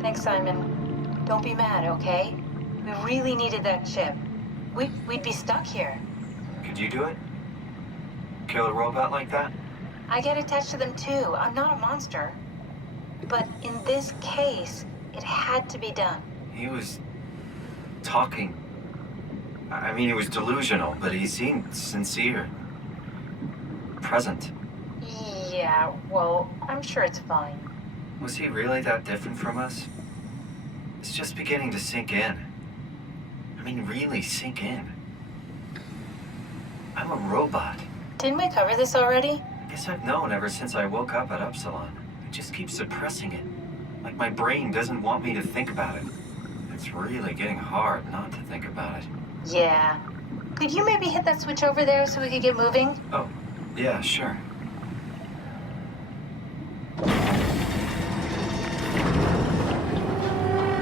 Thanks, Simon. Don't be mad, okay? We really needed that chip. We'd be stuck here. Could you do it? Kill a robot like that? I get attached to them too. I'm not a monster. But in this case, it had to be done. He was talking. I mean, he was delusional, but he seemed sincere. Present. Yeah, well, I'm sure it's fine. Was he really that different from us? It's just beginning to sink in. I mean, really sink in. I'm a robot. Didn't we cover this already? I guess I've known ever since I woke up at Upsilon. I just keep suppressing it. Like my brain doesn't want me to think about it. It's really getting hard not to think about it. Yeah. Could you maybe hit that switch over there so we could get moving? Oh, yeah, sure.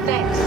Thanks.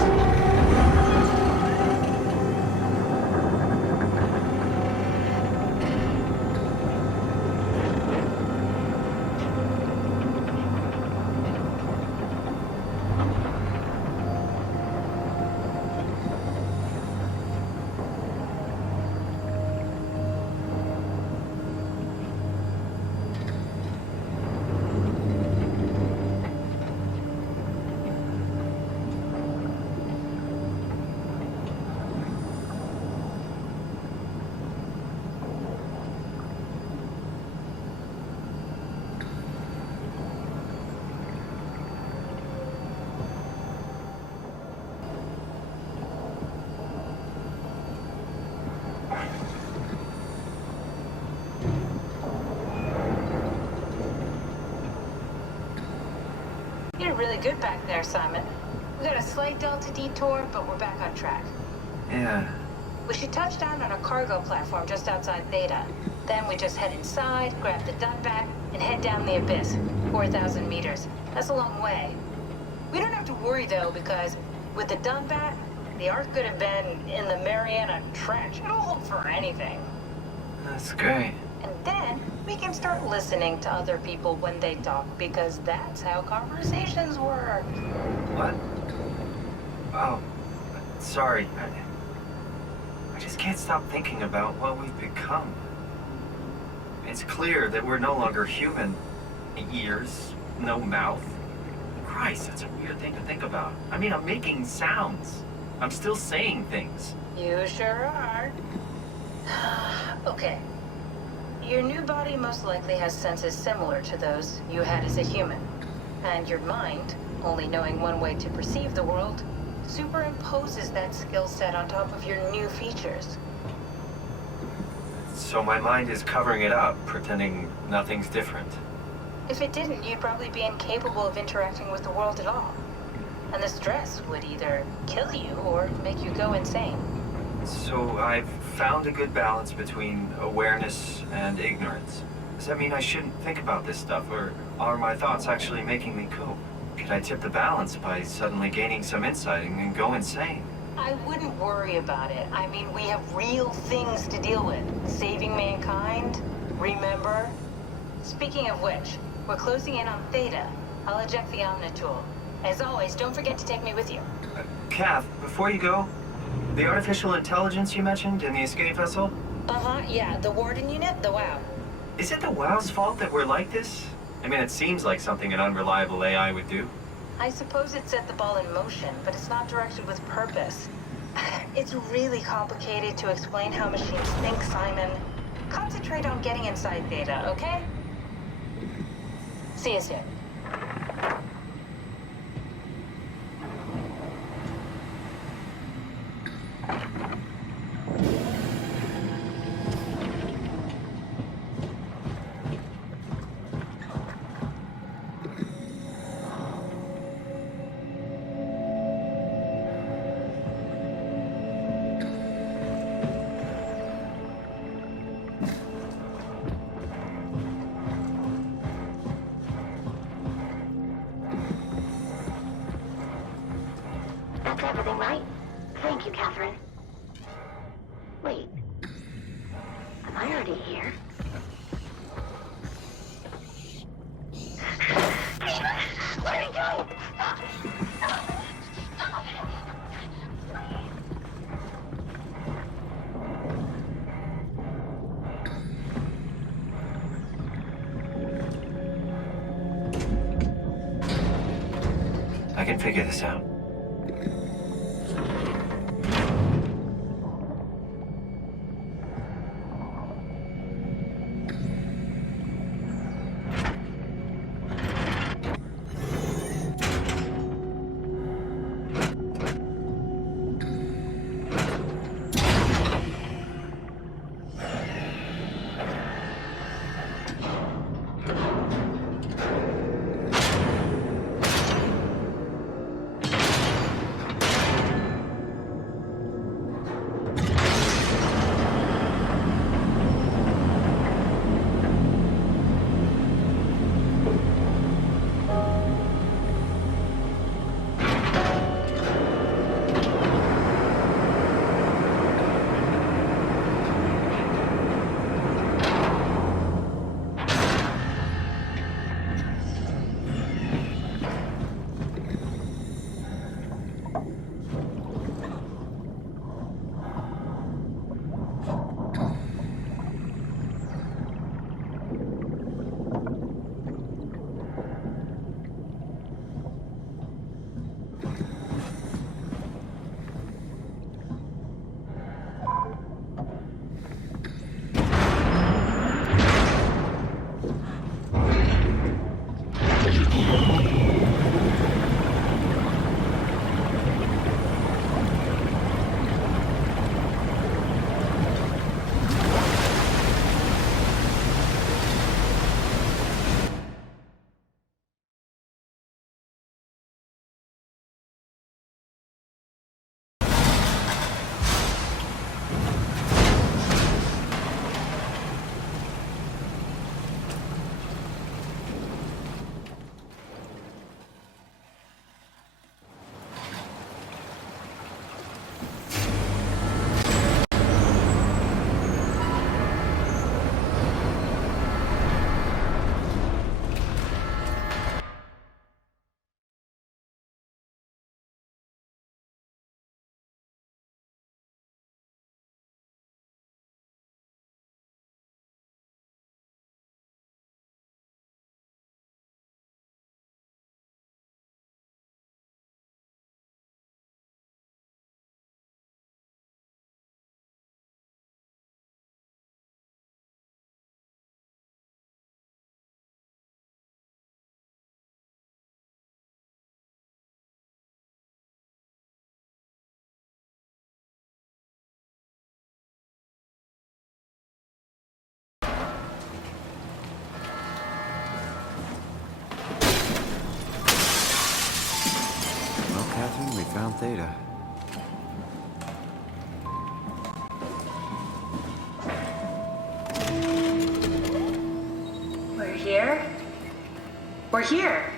You're really good back there, Simon. We got a slight delta detour, but we're back on track. Yeah. We should touch down on a cargo platform just outside Theta. Then we just head inside, grab the Dunbat, and head down the abyss. 4,000 meters. That's a long way. We don't have to worry, though, because with the Dunbat, the Ark could have been in the Mariana Trench. It'll hold for anything. That's great. And then we can start listening to other people when they talk, because that's how conversations work. What? Oh, sorry. I just can't stop thinking about what we've become. It's clear that we're no longer human. Ears, no mouth. Christ, that's a weird thing to think about. I mean, I'm making sounds. I'm still saying things. You sure are. Okay. Your new body most likely has senses similar to those you had as a human. And your mind, only knowing one way to perceive the world, superimposes that skill set on top of your new features. So my mind is covering it up, pretending nothing's different. If it didn't, you'd probably be incapable of interacting with the world at all. And the stress would either kill you or make you go insane. So I've found a good balance between awareness and ignorance. Does that mean I shouldn't think about this stuff, or are my thoughts actually making me cope? Could I tip the balance by suddenly gaining some insight and go insane? I wouldn't worry about it. I mean, we have real things to deal with. Saving mankind, remember? Speaking of which, we're closing in on Theta. I'll eject the Omnitool. As always, don't forget to take me with you. Kath, before you go, the artificial intelligence you mentioned in the escape vessel? Uh-huh, yeah, the Warden unit, the WOW. Is it the WOW's fault that we're like this? I mean, it seems like something an unreliable AI would do. I suppose it set the ball in motion, but it's not directed with purpose. It's really complicated to explain how machines think, Simon. Concentrate on getting inside Theta, okay? See you soon. That's everything, right? Thank you, Catherine. Wait. Am I already here? figure this out. Catherine, we found Theta. We're here? We're here!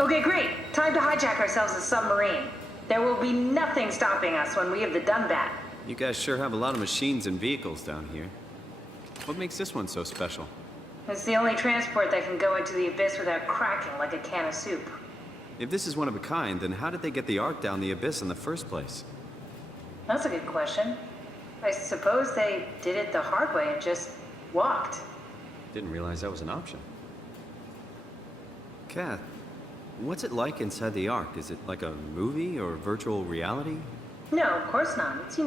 Okay, great. Time to hijack ourselves a submarine. There will be nothing stopping us when we have the Dunbat. You guys sure have a lot of machines and vehicles down here. What makes this one so special? It's the only transport that can go into the abyss without cracking like a can of soup. If this is one of a kind, then how did they get the Ark down the abyss in the first place? That's a good question. I suppose they did it the hard way and just walked. Didn't realize that was an option. Kath, what's it like inside the Ark? Is it like a movie or virtual reality? No, of course not. It's,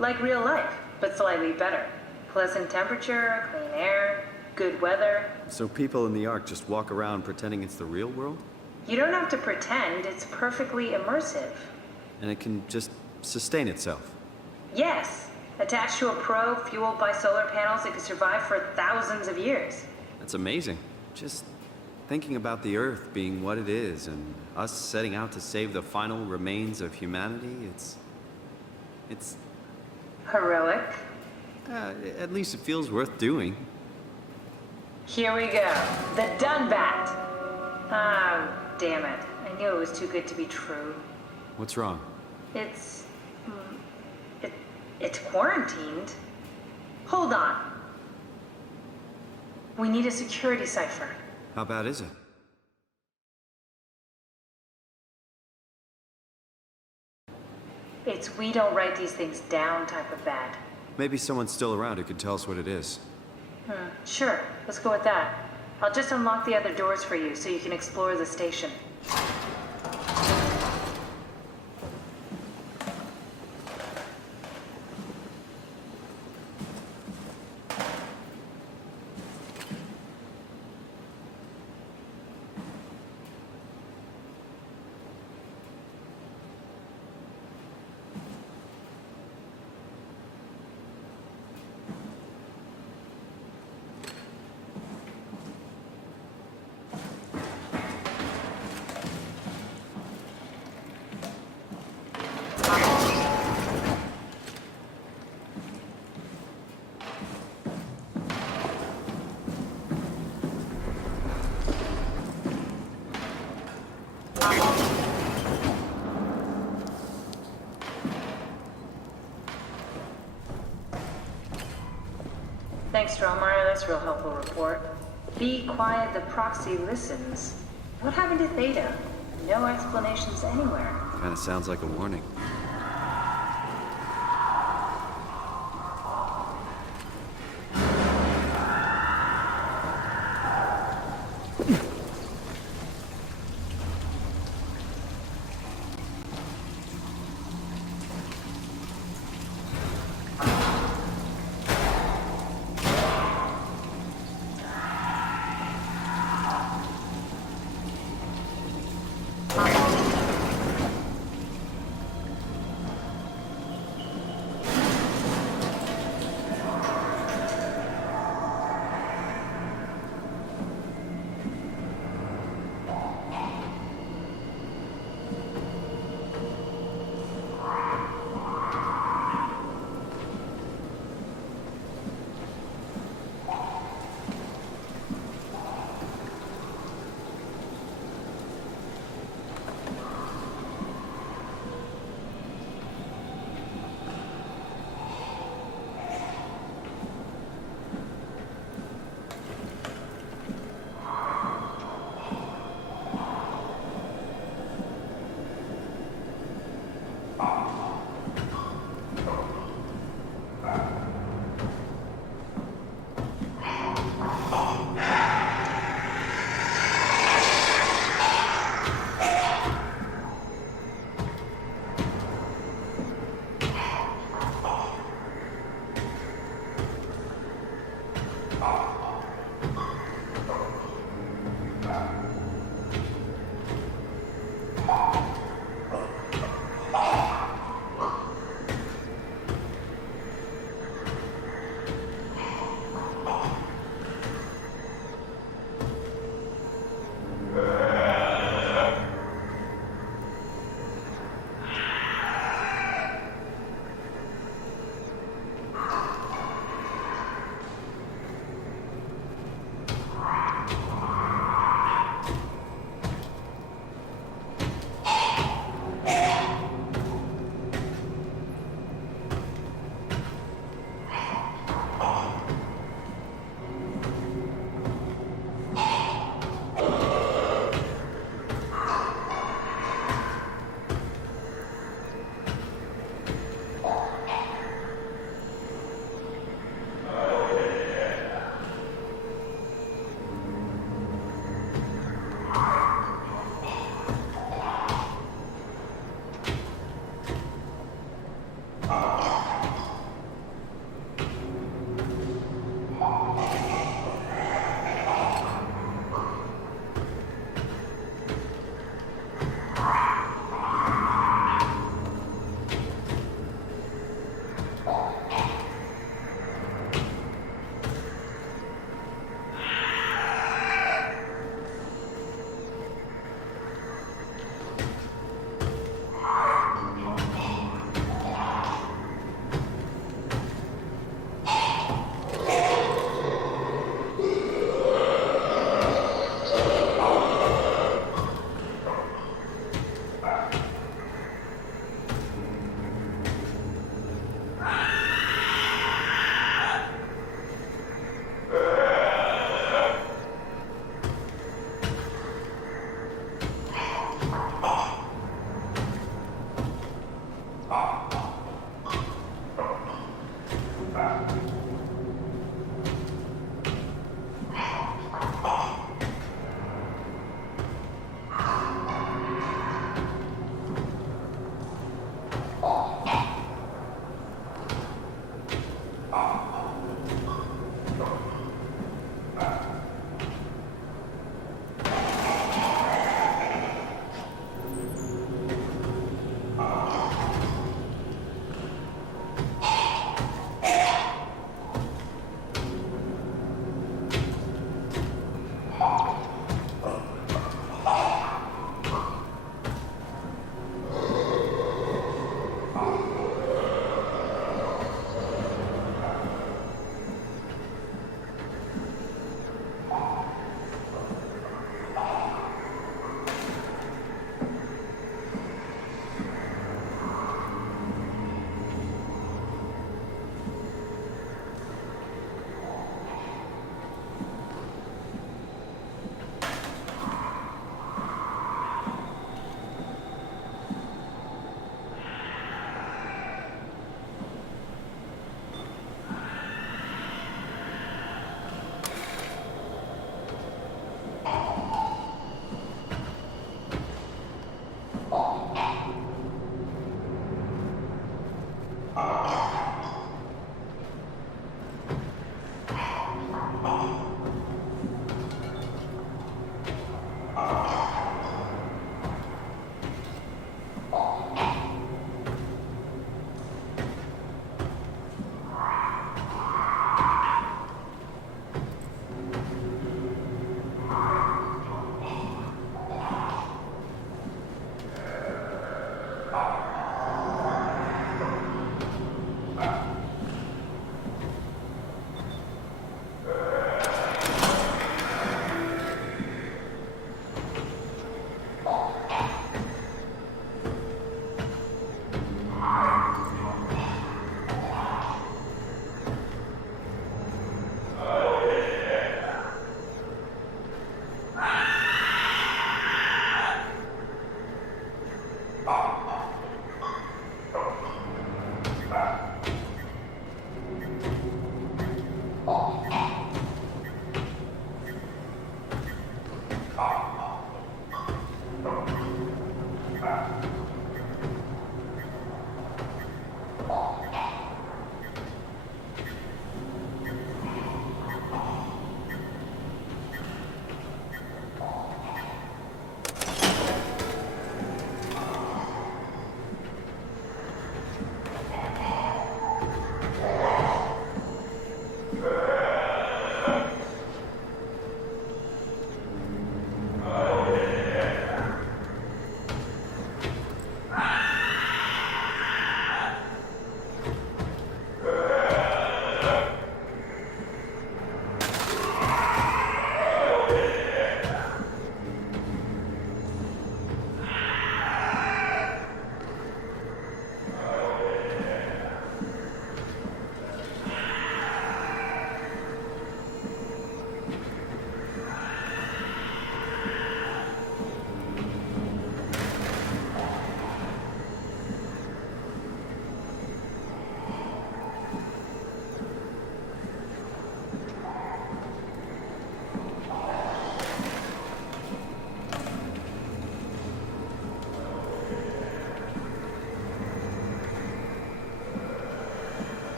like real life, but slightly better. Pleasant temperature, clean air, good weather. So people in the Ark just walk around pretending it's the real world? You don't have to pretend, it's perfectly immersive. And it can just sustain itself? Yes. Attached to a probe fueled by solar panels, it could survive for thousands of years. That's amazing. Just thinking about the Earth being what it is and us setting out to save the final remains of humanity, it's... Heroic. At least it feels worth doing. Here we go. The Dunbat. Oh, damn it. I knew it was too good to be true. What's wrong? It's quarantined. Hold on. We need a security cipher. How bad is it? It's we don't write these things down type of bad. Maybe someone's still around who could tell us what it is. Sure. Let's go with that. I'll just unlock the other doors for you so you can explore the station. Thanks, Dromire. That's a real helpful report. Be quiet, the proxy listens. What happened to Theta? No explanations anywhere. Kinda sounds like a warning.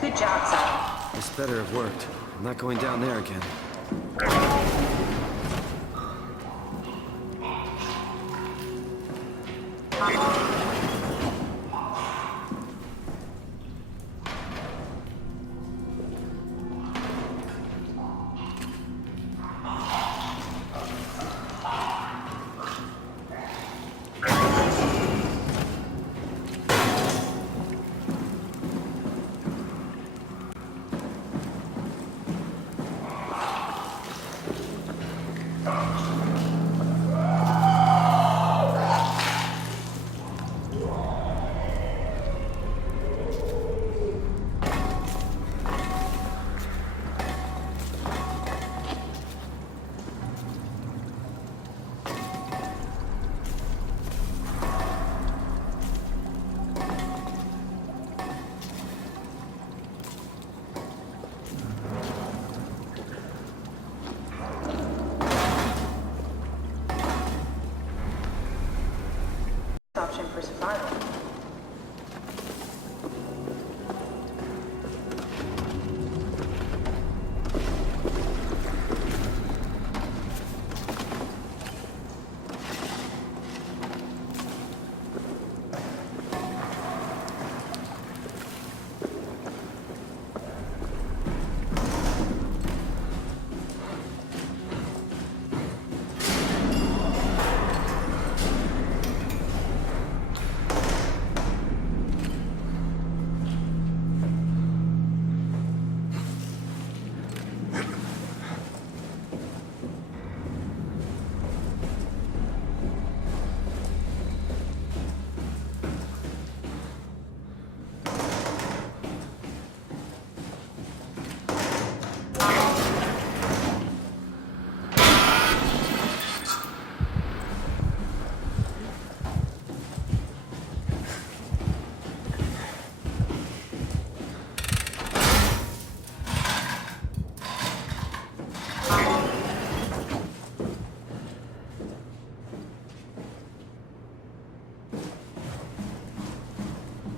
Good job, Soma. This better have worked. I'm not going down there again.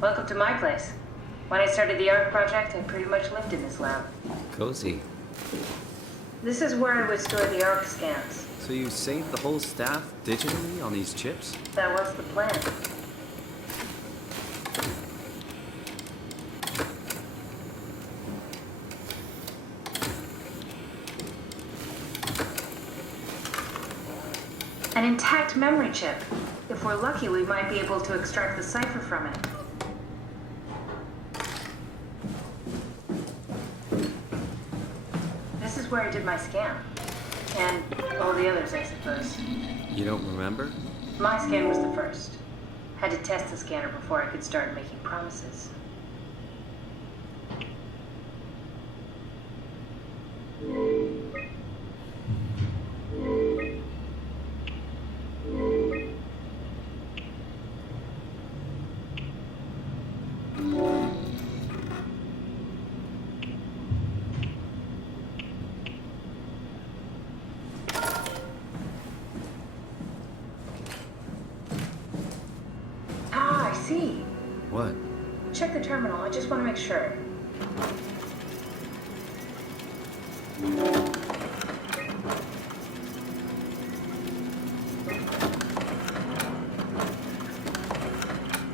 Welcome to my place. When I started the ARC project, I pretty much lived in this lab. Cozy. This is where I would store the ARC scans. So you saved the whole staff digitally on these chips? That was the plan. An intact memory chip. If we're lucky, we might be able to extract the cipher from it. This is where I did my scan. And all the others, I suppose. You don't remember? My scan was the first. Had to test the scanner before I could start making promises. Ah, I see. What? Check the terminal. I just want to make sure.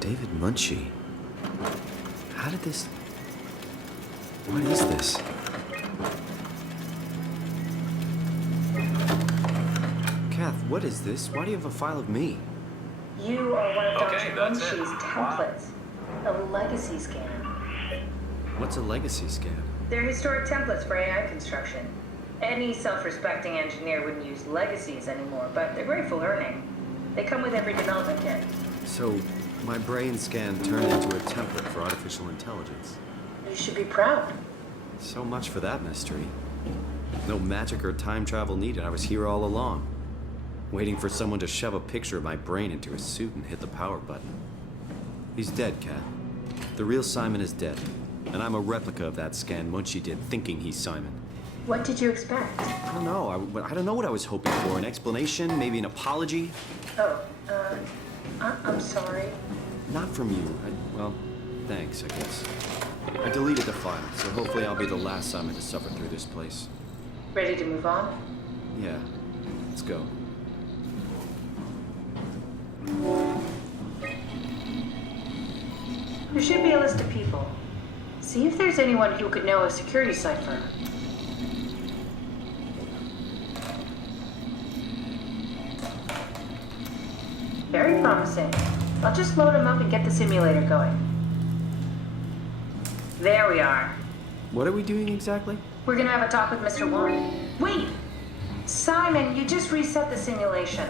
David Munchie. How did this... What is this? Kath, what is this? Why do you have a file of me? You are one of Okay, Dr. that's it. Munchie's templates. A legacy scan. What's a legacy scan? They're historic templates for AI construction. Any self-respecting engineer wouldn't use legacies anymore, but they're great for learning. They come with every development kit. So, my brain scan turned into a template for artificial intelligence. You should be proud. So much for that mystery. No magic or time travel needed. I was here all along. Waiting for someone to shove a picture of my brain into a suit and hit the power button. He's dead, Kat. The real Simon is dead. And I'm a replica of that scan Munchie did, thinking he's Simon. What did you expect? I don't know. I don't know what I was hoping for. An explanation? Maybe an apology? Oh, I'm sorry. Not from you. Well, thanks, I guess. I deleted the file, so hopefully I'll be the last Simon to suffer through this place. Ready to move on? Yeah. Let's go. There should be a list of people. See if there's anyone who could know a security cipher. Very promising. I'll just load them up and get the simulator going. There we are. What are we doing exactly? We're gonna have a talk with Mr. Warren. Wait! Simon, you just reset the simulation.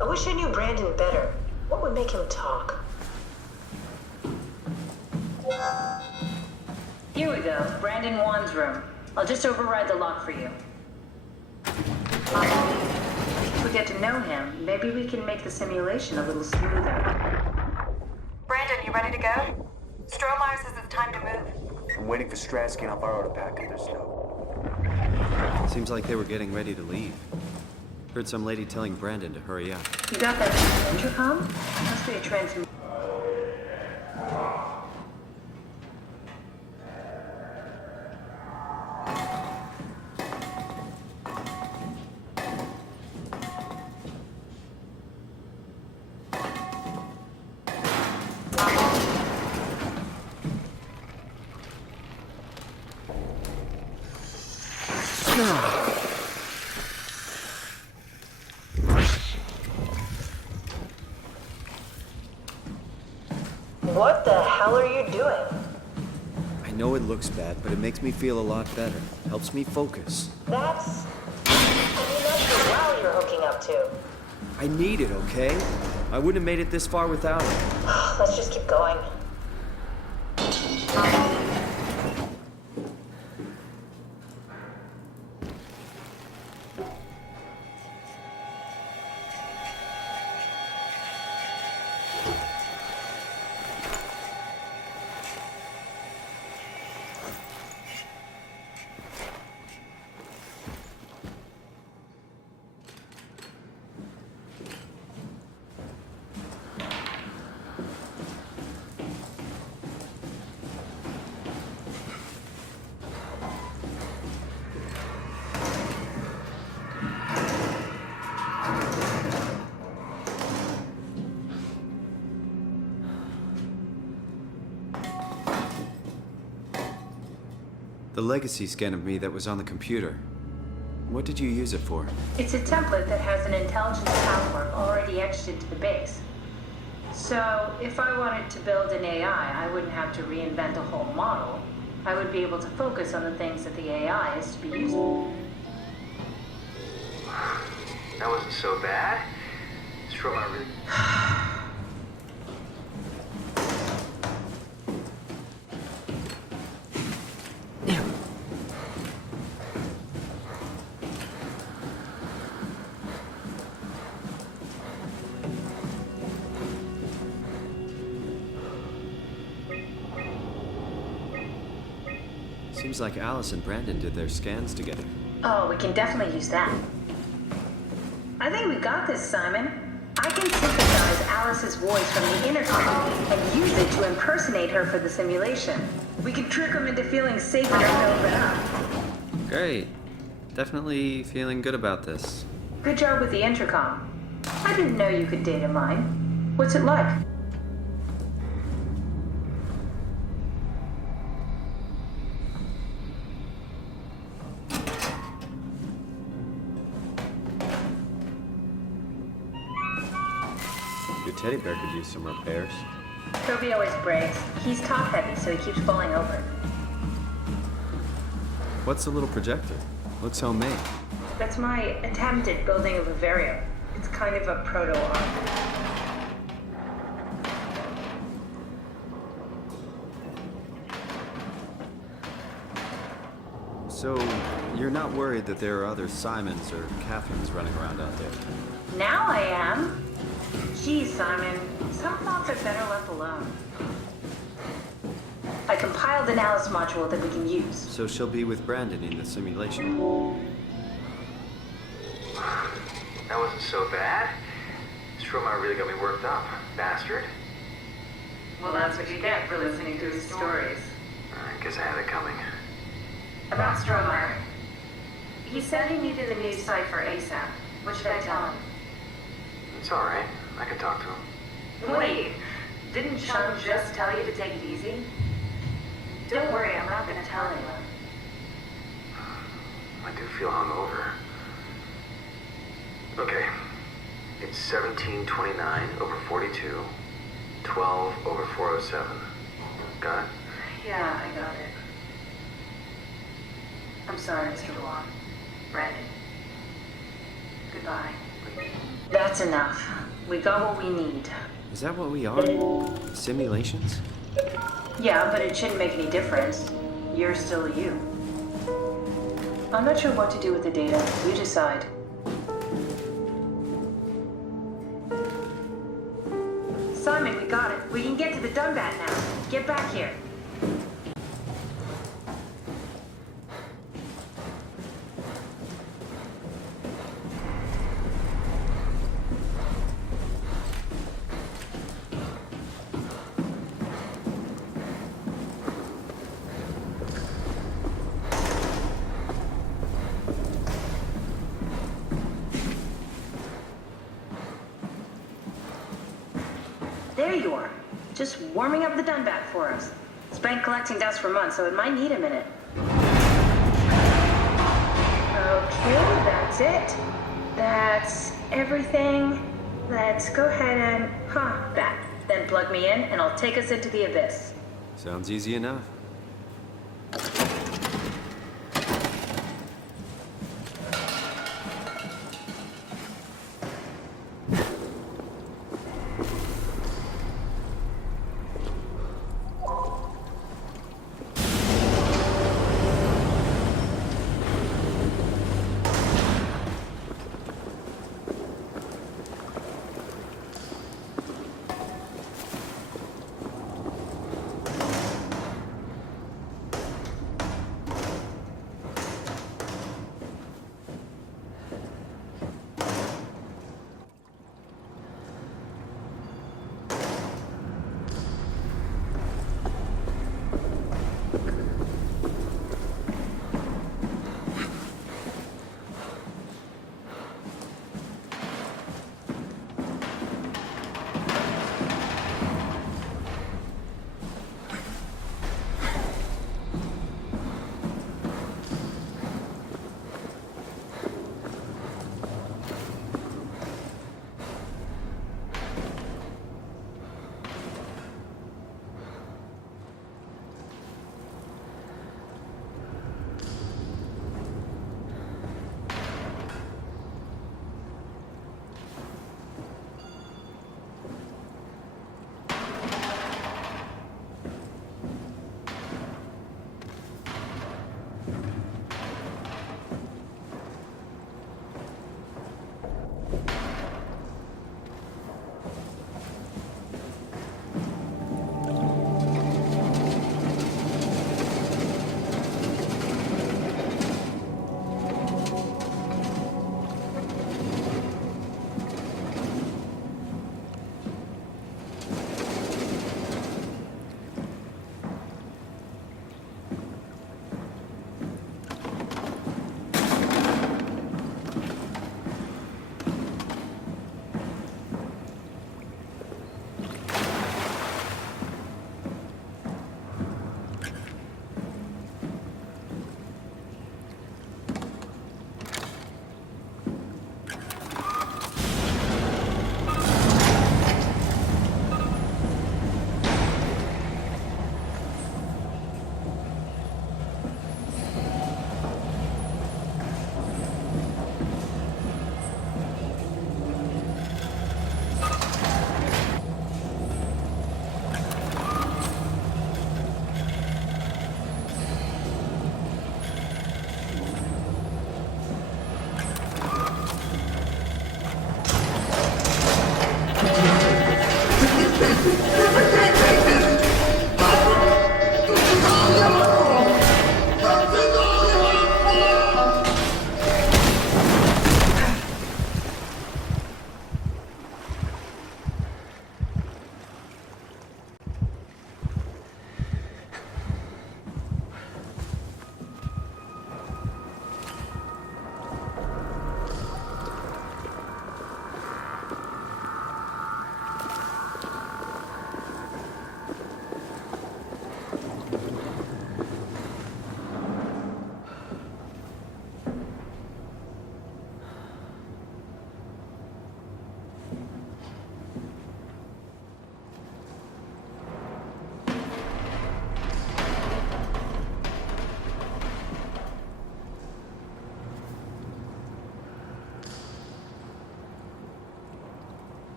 I wish I knew Brandon better. What would make him talk? Here we go. Brandon Wan's room. I'll just override the lock for you. If we get to know him, maybe we can make the simulation a little smoother. Brandon, you ready to go? Strohmeyer says it's time to move. I'm waiting for Stratsky and I'll borrow the pack if there's snow. Seems like they were getting ready to leave. Heard some lady telling Brandon to hurry up. You got that intercom? Must be a transmitter. What the hell are you doing? I know it looks bad, but it makes me feel a lot better. Helps me focus. That's the wow you're hooking up to. I need it, okay? I wouldn't have made it this far without it. Let's just keep going. The legacy scan of me that was on the computer. What did you use it for? It's a template that has an intelligence pathwork already etched into the base. So, if I wanted to build an AI, I wouldn't have to reinvent a whole model. I would be able to focus on the things that the AI is to be using. That wasn't so bad. Soma really... Seems like Alice and Brandon did their scans together. Oh, we can definitely use that. I think we got this, Simon. I can synthesize Alice's voice from the intercom and use it to impersonate her for the simulation. We can trick them into feeling safe enough to open up. Great. Definitely feeling good about this. Good job with the intercom. I didn't know you could data mine. What's it like? Your teddy bear could use some repairs. Toby always breaks. He's top heavy, so he keeps falling over. What's the little projector? Looks homemade. That's my attempt at building a vivarium. It's kind of a proto-arm. So, you're not worried that there are other Simons or Catherines running around out there? Now I am. Geez, Simon, some thoughts are better left alone. I compiled an Alice module that we can use. So she'll be with Brandon in the simulation. That wasn't so bad. Soma really got me worked up, bastard. Well, that's what you get for listening to his stories. I guess I had it coming. About Stromeyer. He said he needed a new site for ASAP. What should I tell him? It's alright. I can talk to him. Wait, didn't Chung just tell you to take it easy? Don't worry, I'm not gonna tell anyone. I do feel hungover. Okay. It's 1729 over 42, 12 over 407. Got it? Yeah, I got it. I'm sorry, Mr. Wong. Brandon. Goodbye. That's enough. We got what we need. Is that what we are? Simulations? Yeah, but it shouldn't make any difference. You're still you. I'm not sure what to do with the data. You decide. Simon, we got it. We can get to the Dunbat now. Get back here. There you are. Just warming up the Dunbat for us. It's been collecting dust for months, so it might need a minute. Okay, that's it. That's everything. Let's go ahead and that. Then plug me in, and I'll take us into the abyss. Sounds easy enough.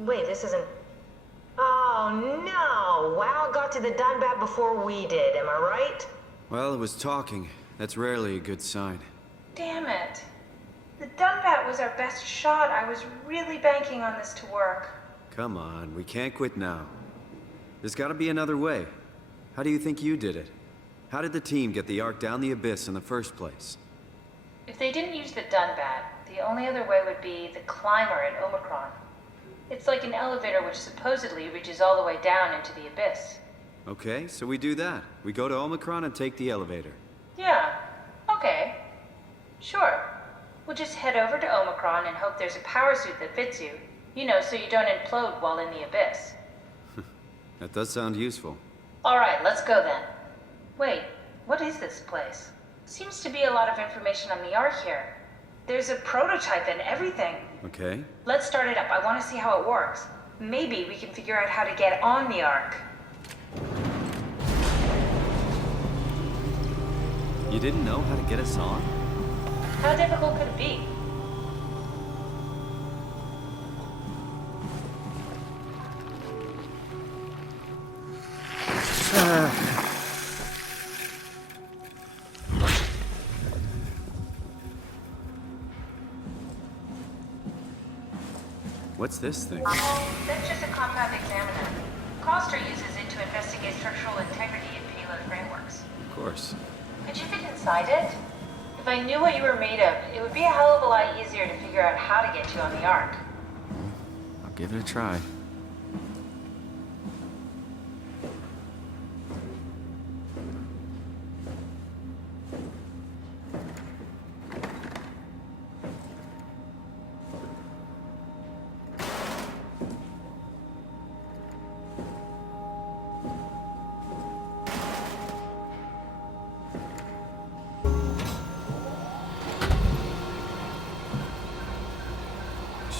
Wait, this isn't... Oh, no! Wow got to the Dunbat before we did, am I right? Well, it was talking. That's rarely a good sign. Damn it. The Dunbat was our best shot. I was really banking on this to work. Come on, we can't quit now. There's gotta be another way. How do you think you did it? How did the team get the Ark down the abyss in the first place? If they didn't use the Dunbat, the only other way would be the climber at Omicron. It's like an elevator which supposedly reaches all the way down into the abyss. Okay, so we do that. We go to Omicron and take the elevator. Yeah, okay. Sure. We'll just head over to Omicron and hope there's a power suit that fits you. You know, so you don't implode while in the abyss. That does sound useful. Alright, let's go then. Wait, what is this place? Seems to be a lot of information on the Ark here. There's a prototype and everything. Okay. Let's start it up. I want to see how it works. Maybe we can figure out how to get on the Ark. You didn't know how to get us on? How difficult could it be? What's this thing? That's just a compound examiner. Coster uses it to investigate structural integrity in payload frameworks. Of course. Could you fit inside it? If I knew what you were made of, it would be a hell of a lot easier to figure out how to get you on the Ark. I'll give it a try.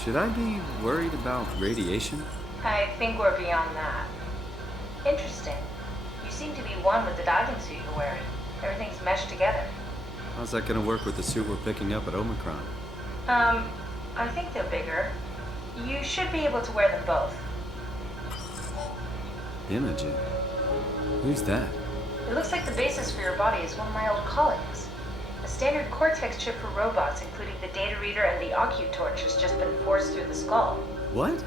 Should I be worried about radiation? I think we're beyond that. Interesting. You seem to be one with the diving suit you're wearing. Everything's meshed together. How's that gonna work with the suit we're picking up at Omicron? I think they're bigger. You should be able to wear them both. Imogen? Who's that? It looks like the basis for your body is one of my old colleagues. A standard Cortex chip for robots, including the data reader and the OcuTorch, has just been forced through the skull. What?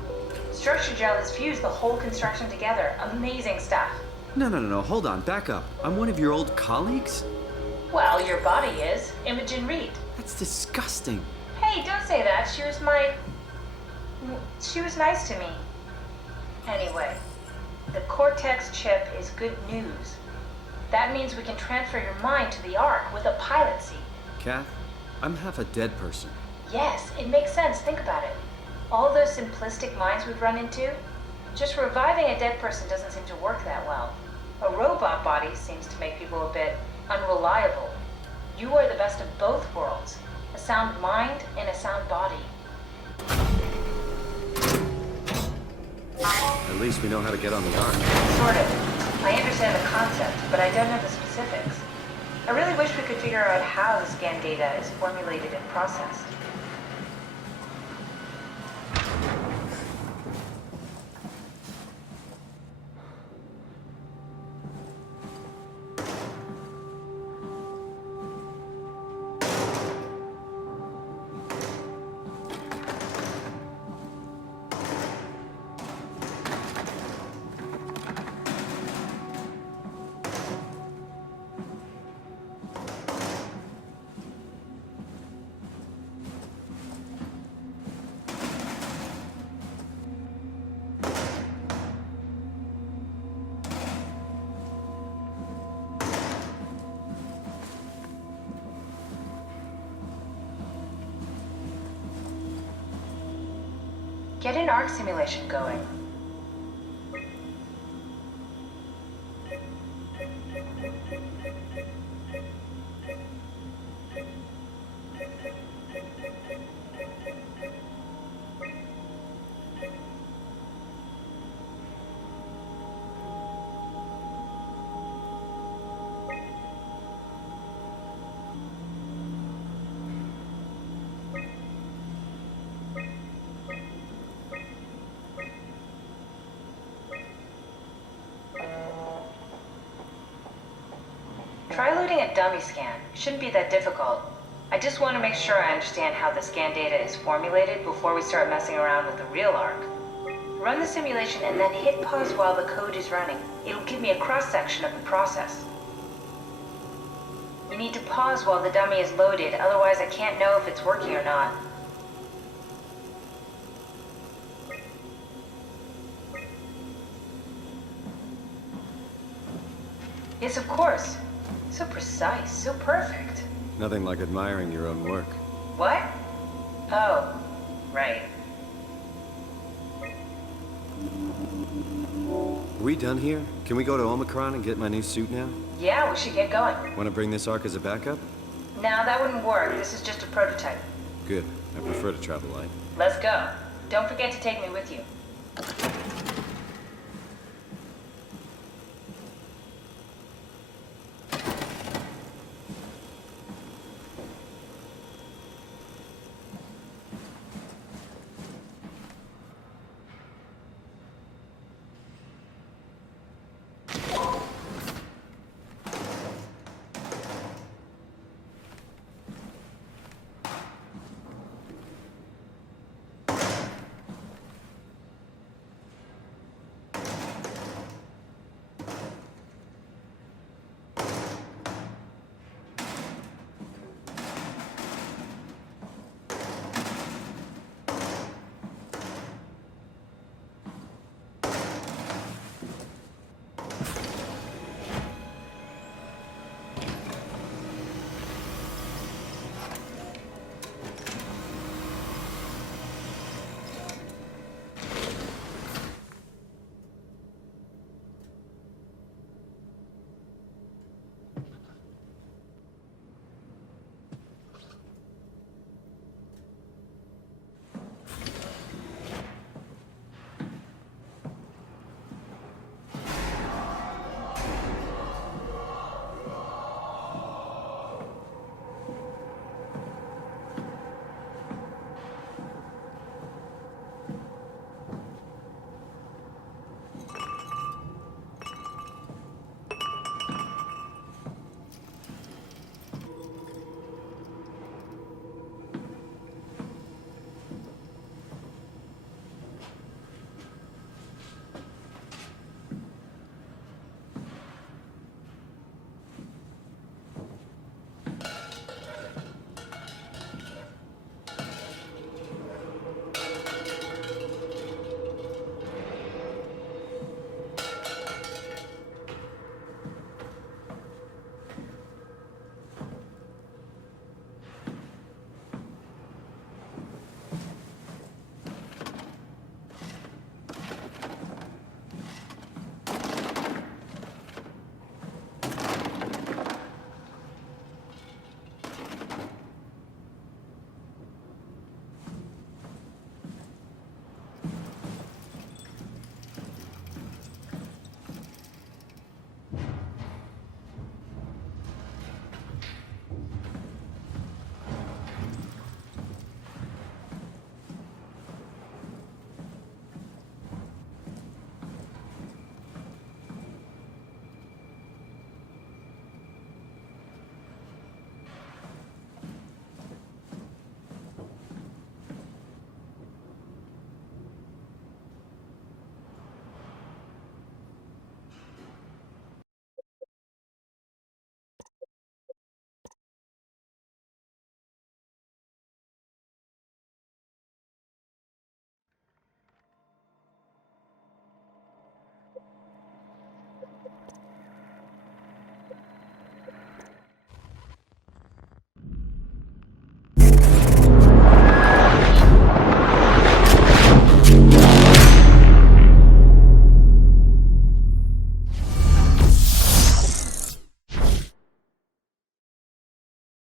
Structure gel has fused the whole construction together. Amazing stuff. No, hold on, back up. I'm one of your old colleagues? Well, your body is. Imogen Reed. That's disgusting. Hey, don't say that. She was nice to me. Anyway, the Cortex chip is good news. That means we can transfer your mind to the Ark with a pilot seat. Kath, I'm half a dead person. Yes, it makes sense. Think about it. All those simplistic minds we've run into, just reviving a dead person doesn't seem to work that well. A robot body seems to make people a bit unreliable. You are the best of both worlds. A sound mind and a sound body. At least we know how to get on the Ark. Sort of. I understand the concept, but I don't know the specifics. I really wish we could figure out how the scan data is formulated and processed. Get an Ark simulation going. Try loading a dummy scan. It shouldn't be that difficult. I just want to make sure I understand how the scan data is formulated before we start messing around with the real ARC. Run the simulation and then hit pause while the code is running. It'll give me a cross-section of the process. You need to pause while the dummy is loaded, otherwise I can't know if it's working or not. Yes, of course. So precise, so perfect. Nothing like admiring your own work. What? Oh, right. Are we done here? Can we go to Omicron and get my new suit now? Yeah, we should get going. Want to bring this ARC as a backup? No, that wouldn't work. This is just a prototype. Good. I prefer to travel light. Let's go. Don't forget to take me with you.